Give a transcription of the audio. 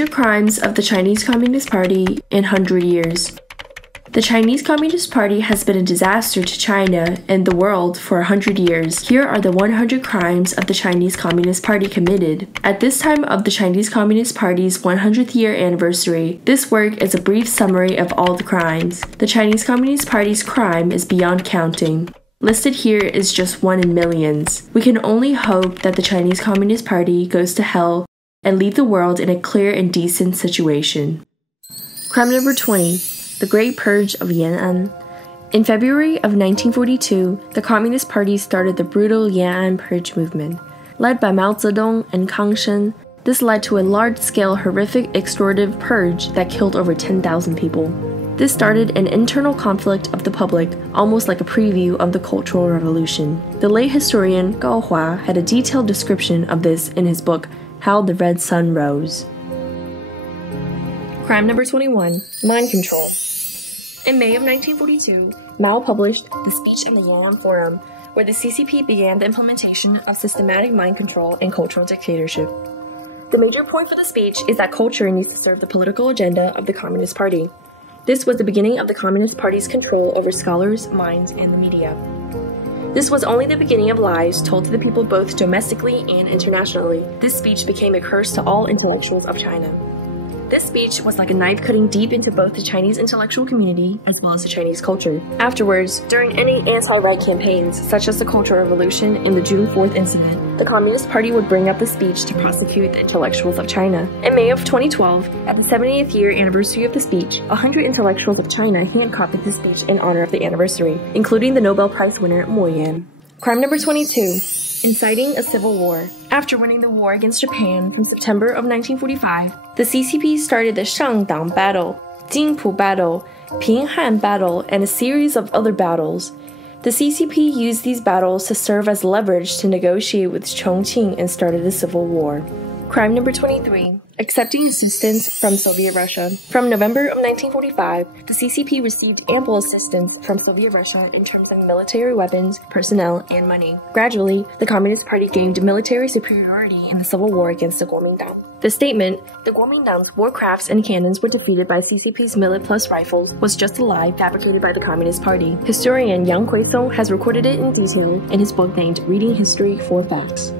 100 Crimes of the Chinese Communist Party in 100 Years. The Chinese Communist Party has been a disaster to China and the world for 100 years. Here are the 100 crimes of the Chinese Communist Party committed. At this time of the Chinese Communist Party's 100th year anniversary, this work is a brief summary of all the crimes. The Chinese Communist Party's crime is beyond counting. Listed here is just one in millions. We can only hope that the Chinese Communist Party goes to hell and leave the world in a clear and decent situation. Crime number 20. The Great Purge of Yan'an. In February of 1942, the Communist Party started the brutal Yan'an Purge movement. Led by Mao Zedong and Kang Shen, this led to a large-scale, horrific, extortive purge that killed over 10,000 people. This started an internal conflict of the public, almost like a preview of the Cultural Revolution. The late historian Gao Hua had a detailed description of this in his book, How the Red Sun Rose. Crime number 21. Mind control. In May of 1942, Mao published the Speech in the Yan'an Forum, where the CCP began the implementation of systematic mind control and cultural dictatorship. The major point for the speech is that culture needs to serve the political agenda of the Communist Party. This was the beginning of the Communist Party's control over scholars, minds, and the media. This was only the beginning of lies told to the people both domestically and internationally. This speech became a curse to all intellectuals of China. This speech was like a knife cutting deep into both the Chinese intellectual community as well as the Chinese culture. Afterwards, during any anti-right campaigns, such as the Cultural Revolution and the June 4th incident, the Communist Party would bring up the speech to prosecute the intellectuals of China. In May of 2012, at the 70th year anniversary of the speech, 100 intellectuals of China hand-copied the speech in honor of the anniversary, including the Nobel Prize winner Mo Yan. Crime number 22. Inciting a civil war. After winning the war against Japan from September of 1945, the CCP started the Shangdang Battle, Jingpu Battle, Pinghan Battle, and a series of other battles. The CCP used these battles to serve as leverage to negotiate with Chongqing and started a civil war. Crime number 23. Accepting assistance from Soviet Russia. From November of 1945, the CCP received ample assistance from Soviet Russia in terms of military weapons, personnel, and money. Gradually, the Communist Party gained military superiority in the civil war against the Kuomintang. The statement, the Kuomintang's warcrafts and cannons were defeated by CCP's Millet Plus rifles, was just a lie fabricated by the Communist Party. Historian Yang Kuisong has recorded it in detail in his book named Reading History for Facts.